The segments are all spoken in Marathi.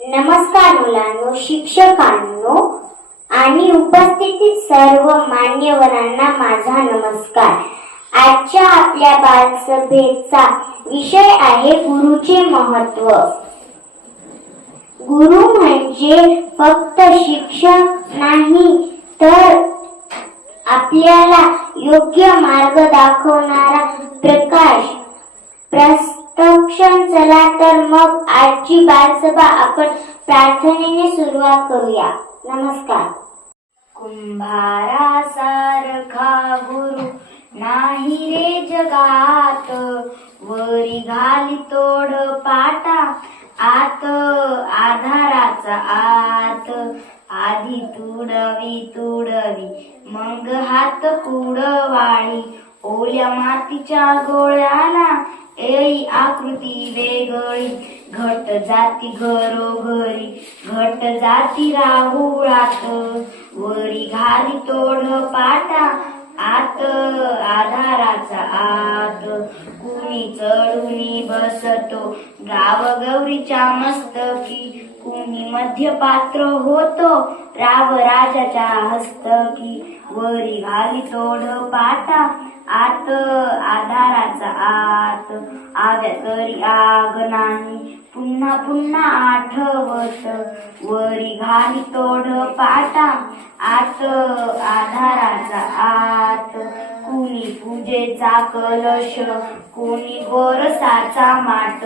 नमस्कार मुलांनो, शिक्षकांनो आणि उपस्थित सर्व मान्यवरांना माझा नमस्कार। आजच्या आपल्या बालसभेचा विषय आहे गुरुचे महत्त्व। गुरु म्हणजे फक्त शिक्षक नाही तर आपल्याला योग्य मार्ग दाखवणारा प्रकाश प्रत्यक्षण। चला तर मग आजची बालसभा आपण प्रार्थनेने सुरुवात करूया। नमस्कार। कुंभारासारखा गुरु नाही रे जगात, वरी घाली तोड पाटा आत आधाराचा आत। आधी तुडवी मग हात कुडवाळी, ओल्या मातीच्या गोळ्याला येई आकृती वेगळी। घट जाती घरोघरी, घट जाती राहुळात, वरी घाली तोड पाटा आत आधाराचा आत। कुणी चढूनी बसतो गाव गौरीच्या मस्तकी, कुणी मध्यपात्र होतो राव राजाच्या हस्तकी। वरी घाली तोड पाटा आत आधाराचा आत। आव्या तरी आग नाही पुन्हा पुन्हा आठवत, वरी घाली तोड पाटा आत आधाराचा आत। कुणी पूजेचा कलश, कोणी गोरसाचा माट,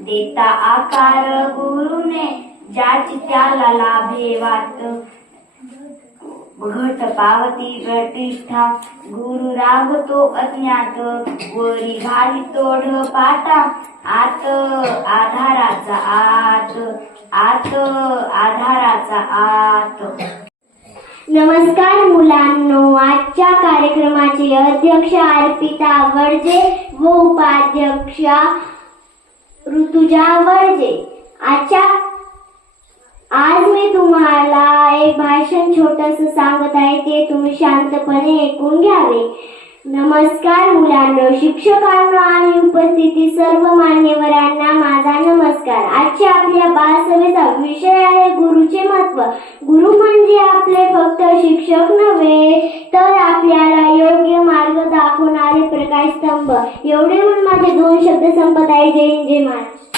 देता आकार गुरुने ज्याची त्याला लाभे वाट। घट पावती प्रतिष्ठा गुरु राहतो अज्ञात, वरी घाली तोड पाटा आत आधाराचा आत आत आधाराचा आत। नमस्कार मुलांनो, आजच्या कार्यक्रमाचे अध्यक्ष अर्पिता वडजे व उपाध्यक्षा ऋतुजा वडजे। आज मी तुम्हाला एक भाषण छोटंसं सांगत आहे, ते तुम्ही शांतपणे ऐकून घ्यावे। नमस्कार मुलांनो, शिक्षकांनो आणि उपस्थित सर्व मान्यवरांना माझा नमस्कार। आजच्या आपल्या बालसभेचा विषय आहे गुरुचे महत्त्व। गुरु म्हणजे आपले फक्त शिक्षक नव्हे तर आपल्याला योग्य मार्ग दाखवणारे प्रकाशस्तंभ। एवढे म्हणून माझे 2 शब्द संपत आहे। जय हिंद, जय महाराष्ट्र।